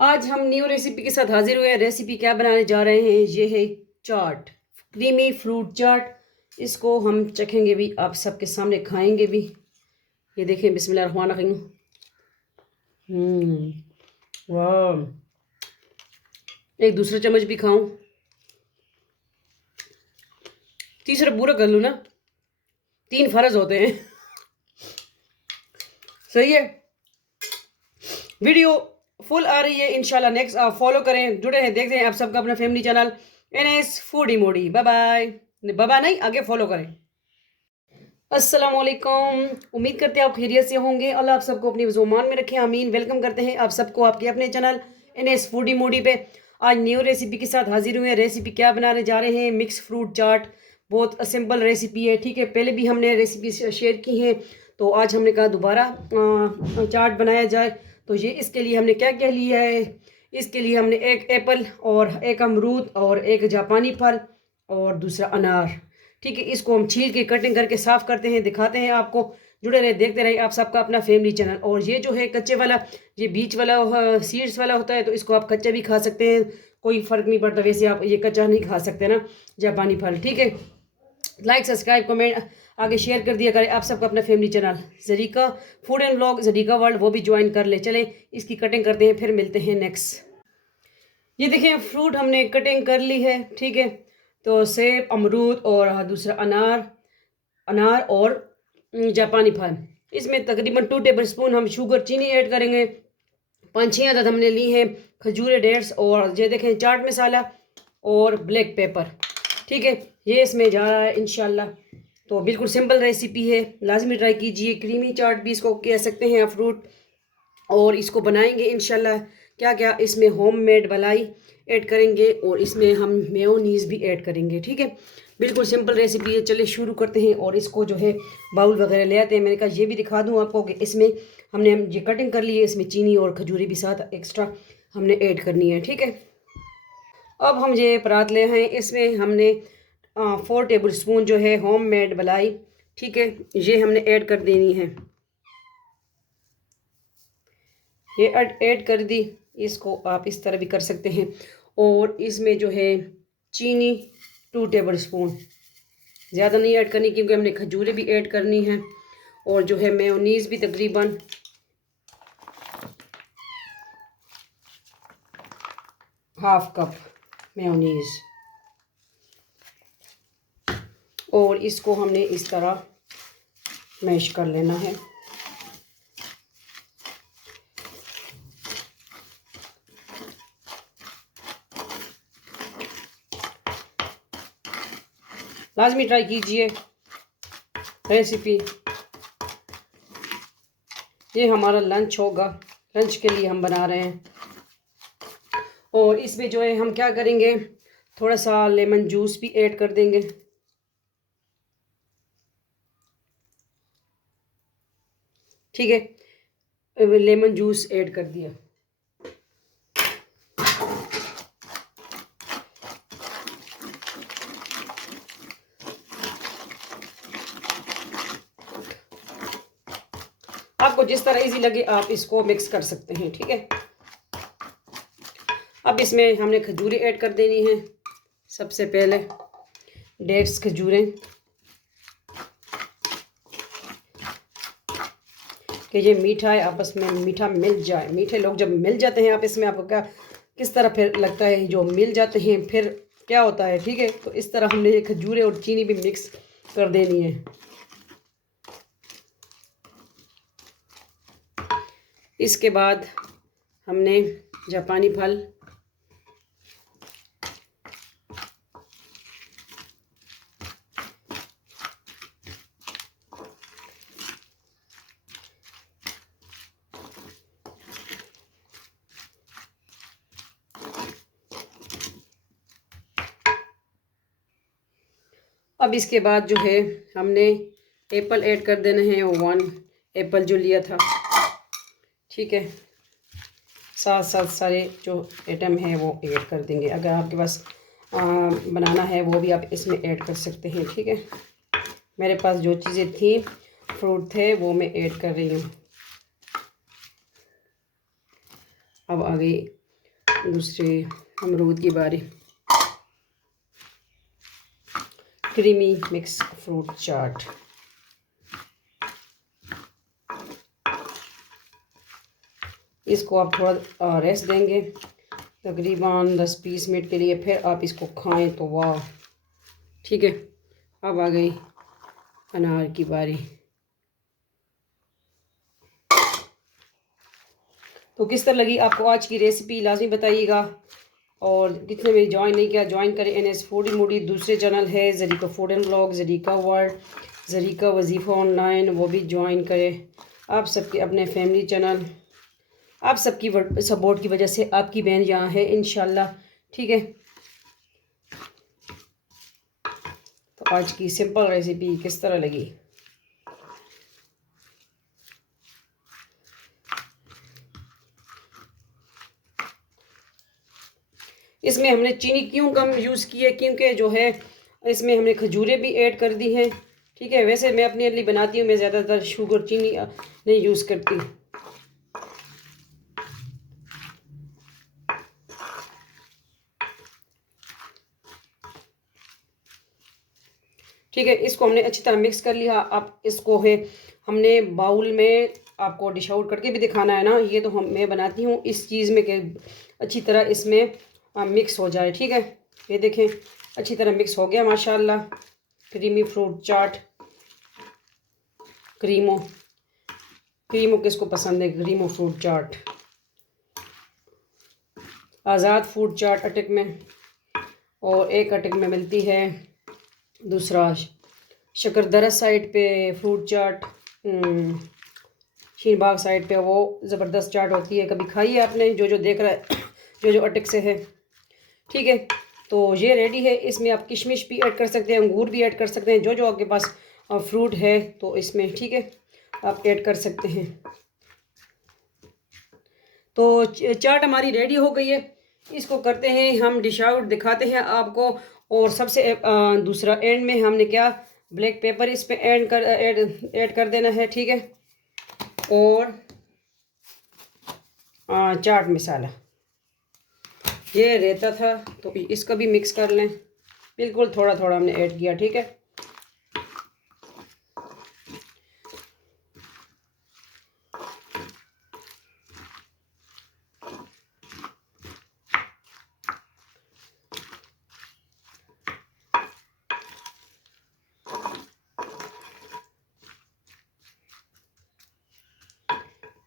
आज हम new recipe के साथ हाजिर हुए हैं। रेसिपी क्या बनाने जा रहे हैं? ये है चाट, क्रीमी फ्रूट चाट। इसको हम चखेंगे भी, आप सबके सामने खाएंगे भी। ये देखें, बिस्मिल्लाह रहमान रहीम। वाह, एक दूसरा चम्मच भी खाऊं, तीसरा पूरा कर लूँ ना? 3 फर्ज होते हैं। सही है। वीडियो फुल आ रही है इंशाल्लाह। नेक्स्ट आप फॉलो करें, जुड़े हैं, देखते हैं आप सबका अपना फैमिली चैनल NS फूडी मोडी। Bye bye. बाय नहीं, आगे फॉलो करें। अस्सलाम वालेकुम। उम्मीद करते हैं आप खैरियत से होंगे। अल्लाह आप सबको अपनी ज़ुबान में रखें, आमीन। वेलकम करते हैं आप सबको आपके अपने चैनल NS फूडी मोडी पे। आज न्यू रेसिपी के साथ हाजिर हुए हैं। रेसिपी क्या बनाने जा रहे हैं? मिक्स फ्रूट चाट। बहुत सिंपल रेसिपी है, ठीक है। पहले भी हमने रेसिपी शेयर की है, तो आज हमने कहा दोबारा चाट बनाया जाए। तो ये इसके लिए हमने क्या क्या लिया है? इसके लिए हमने एक एप्पल और एक अमरूद और एक जापानी फल और दूसरा अनार, ठीक है। इसको हम छील के कटिंग करके साफ करते हैं, दिखाते हैं आपको। जुड़े रहे, देखते रहे आप सबका अपना फैमिली चैनल। और ये जो है कच्चे वाला, ये बीच वाला सीड्स वाला होता है, तो इसको आप कच्चा भी खा सकते हैं, कोई फ़र्क नहीं पड़ता। वैसे आप ये कच्चा नहीं खा सकते ना, जापानी फल, ठीक है। लाइक सब्सक्राइब कमेंट आगे शेयर कर दिया करें आप सबका अपना family channel Zarika food and vlog, Zarika world, वो भी ज्वाइन कर ले। चले इसकी कटिंग करते हैं, फिर मिलते हैं नेक्स्ट। ये देखें, फ्रूट हमने कटिंग कर ली है, ठीक है। तो सेब, अमरूद और दूसरा अनार, अनार और जापानी फल। इसमें तकरीबन 2 टेबल स्पून हम शुगर चीनी ऐड करेंगे। 5-6 अदद हमने ली है खजूर डेट्स, और ये देखें चाट मसाला और ब्लैक पेपर, ठीक है। ये इसमें जा रहा है इंशाल्लाह। तो बिल्कुल सिंपल रेसिपी है, लाजमी ट्राई कीजिए। क्रीमी चाट भी इसको कह सकते हैं आप, फ्रूट। और इसको बनाएंगे इंशाल्लाह। क्या क्या इसमें होममेड मलाई ऐड करेंगे, और इसमें हम मेयोनीज़ भी ऐड करेंगे, ठीक है। बिल्कुल सिंपल रेसिपी है। चलिए शुरू करते हैं। और इसको जो है बाउल वगैरह ले आते हैं। मैंने कहा ये भी दिखा दूँ आपको कि इसमें हमने ये कटिंग कर ली है, इसमें चीनी और खजूरी भी साथ एक्स्ट्रा हमने ऐड करनी है, ठीक है। अब हम ये परात ले हैं, इसमें हमने 4 टेबल स्पून जो है होममेड मलाई, ठीक है, ये हमने ऐड कर देनी है। ये ऐड कर दी। इसको आप इस तरह भी कर सकते हैं। और इसमें जो है चीनी 2 टेबल स्पून, ज़्यादा नहीं ऐड करनी क्योंकि हमने खजूरें भी ऐड करनी है। और जो है मेयोनीज़ भी तकरीबन ½ कप मेयोनीज़। और इसको हमने इस तरह मैश कर लेना है। लाजमी ट्राई कीजिए रेसिपी। ये हमारा लंच होगा, लंच के लिए हम बना रहे हैं। और इसमें जो है हम क्या करेंगे, थोड़ा सा लेमन जूस भी ऐड कर देंगे, ठीक है। लेमन जूस ऐड कर दिया। आपको जिस तरह इजी लगे आप इसको मिक्स कर सकते हैं, ठीक है। अब इसमें हमने खजूरें ऐड कर देनी है। सबसे पहले डेट्स खजूरें, कि ये मीठा है, आपस में मीठा मिल जाए। मीठे लोग जब मिल जाते हैं आप इसमें, आपको क्या किस तरह फिर लगता है, जो मिल जाते हैं फिर क्या होता है, ठीक है। तो इस तरह हमने ये खजूरें और चीनी भी मिक्स कर देनी है। इसके बाद हमने जापानी फल, अब इसके बाद जो है हमने एप्पल ऐड कर देना है, 1 एप्पल जो लिया था, ठीक है। साथ साथ सारे जो आइटम है वो ऐड कर देंगे। अगर आपके पास बनाना है वो भी आप इसमें ऐड कर सकते हैं, ठीक है। मेरे पास जो चीज़ें थी, फ्रूट थे, वो मैं ऐड कर रही हूँ। अब आगे दूसरे अमरूद की बारी। क्रीमी मिक्स फ्रूट चाट। इसको आप थोड़ा रेस्ट देंगे तकरीबन 10-20 मिनट के लिए, फिर आप इसको खाएं तो वाह। ठीक है, अब आ गई अनार की बारी। तो किस तरह लगी आपको आज की रेसिपी लाजमी बताइएगा, और कितने में ज्वाइन नहीं किया ज्वाइन करें। NS फूडी मूडी दूसरे चैनल है, Zarika food and blog, Zarika world, Zarika वजीफ़ा ऑनलाइन, वो भी ज्वाइन करें। आप सबके अपने फैमिली चैनल, आप सबकी सपोर्ट की वजह से आपकी बहन यहाँ है इंशाल्लाह। ठीक है, तो आज की सिंपल रेसिपी किस तरह लगी। इसमें हमने चीनी क्यों कम यूज़ की है, क्योंकि जो है इसमें हमने खजूरें भी ऐड कर दी हैं। ठीक है, वैसे मैं अपने लिए बनाती हूँ, मैं ज़्यादातर शुगर चीनी नहीं यूज़ करती। ठीक है, इसको हमने अच्छी तरह मिक्स कर लिया। अब इसको है हमने बाउल में आपको डिश आउट करके भी दिखाना है ना, ये तो मैं बनाती हूँ इस चीज़ में कि अच्छी तरह इसमें मिक्स हो जाए। ठीक है, ये देखें अच्छी तरह मिक्स हो गया माशाल्लाह। क्रीमी फ्रूट चाट, क्रीमो क्रीमो किसको पसंद है, क्रीमो फ्रूट चाट, आज़ाद फ्रूट चाट अटक में, और एक अटक में मिलती है दूसरा शकरदरा साइड पे फ्रूट चाट, शीन बाग साइड पे वो ज़बरदस्त चाट होती है। कभी खाई है आपने, जो देख रहा है जो अटक से है। ठीक है, तो ये रेडी है। इसमें आप किशमिश भी ऐड कर सकते हैं, अंगूर भी ऐड कर सकते हैं, जो आपके पास फ्रूट है तो इसमें ठीक है आप ऐड कर सकते हैं। तो चाट हमारी रेडी हो गई है। इसको करते हैं हम डिश आउट, दिखाते हैं आपको। और सबसे दूसरा एंड में हमने क्या ब्लैक पेपर इस पे ऐड कर देना है। ठीक है, और चाट मसाला ये रहता था, तो इसका भी मिक्स कर लें। बिल्कुल थोड़ा थोड़ा हमने ऐड किया। ठीक है,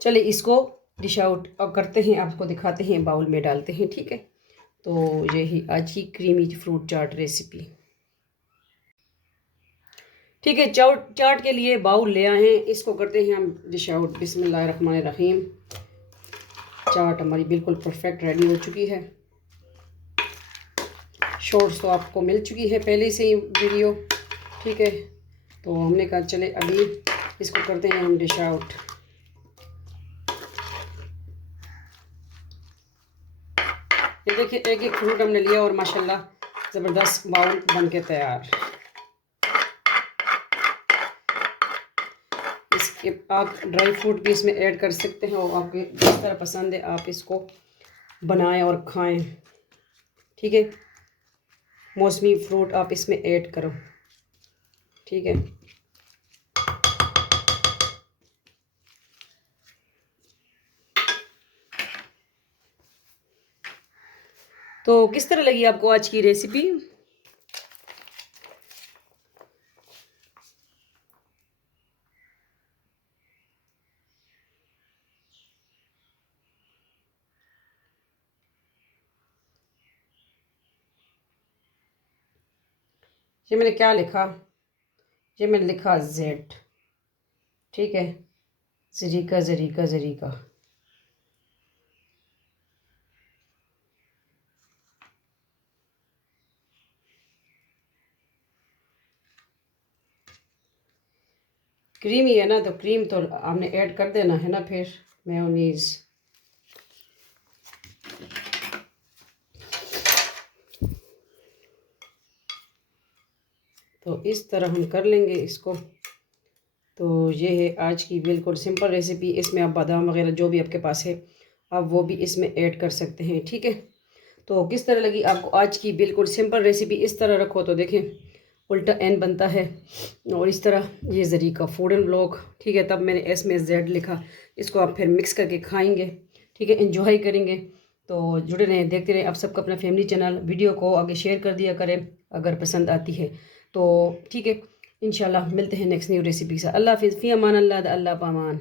चलिए इसको डिश आउट करते हैं, आपको दिखाते हैं, बाउल में डालते हैं। ठीक है, तो यही आज की क्रीमी फ्रूट चाट रेसिपी। ठीक है, चाट के लिए बाउल ले आए हैं, इसको करते हैं हम डिश आउट। बिस्मिल्लाहिर्रहमानिर्रहीम। चाट हमारी बिल्कुल परफेक्ट रेडी हो चुकी है। शॉर्ट्स तो आपको मिल चुकी है पहले से ही वीडियो। ठीक है, तो हमने कहा चले अभी इसको करते हैं हम डिश आउट। ये देखिए एक एक फ्रूट हमने लिया और माशाल्लाह ज़बरदस्त बाउल बन के तैयार। इसके आप ड्राई फ्रूट भी इसमें ऐड कर सकते हैं, और आपके जिस तरह पसंद है आप इसको बनाएं और खाएं। ठीक है, मौसमी फ्रूट आप इसमें ऐड करो। ठीक है, तो किस तरह लगी आपको आज की रेसिपी। ये मैंने क्या लिखा, ये मैंने लिखा जेड। ठीक है, ज़रीका ज़रीका ज़रीका। क्रीमी है ना, तो क्रीम तो हमने ऐड कर देना है ना। फिर मेयोनीज़, तो इस तरह हम कर लेंगे इसको। तो ये है आज की बिल्कुल सिंपल रेसिपी। इसमें आप बादाम वगैरह जो भी आपके पास है आप वो भी इसमें ऐड कर सकते हैं। ठीक है, तो किस तरह लगी आपको आज की बिल्कुल सिंपल रेसिपी। इस तरह रखो तो देखें उल्टा एन बनता है, और इस तरह ये ज़री का फूड एंड ब्लॉग। ठीक है, तब मैंने एस में जेड लिखा। इसको आप फिर मिक्स करके खाएंगे। ठीक है, इंजॉय करेंगे। तो जुड़े रहें, देखते रहें। आप सबको अपना फैमिली चैनल वीडियो को आगे शेयर कर दिया करें अगर पसंद आती है तो। ठीक है, इंशाल्लाह मिलते हैं नेक्स्ट न्यू रेसिपी से। अल्लाह हाफिज़, फ़ी अमान अल्लाह, अल्लाह पामान।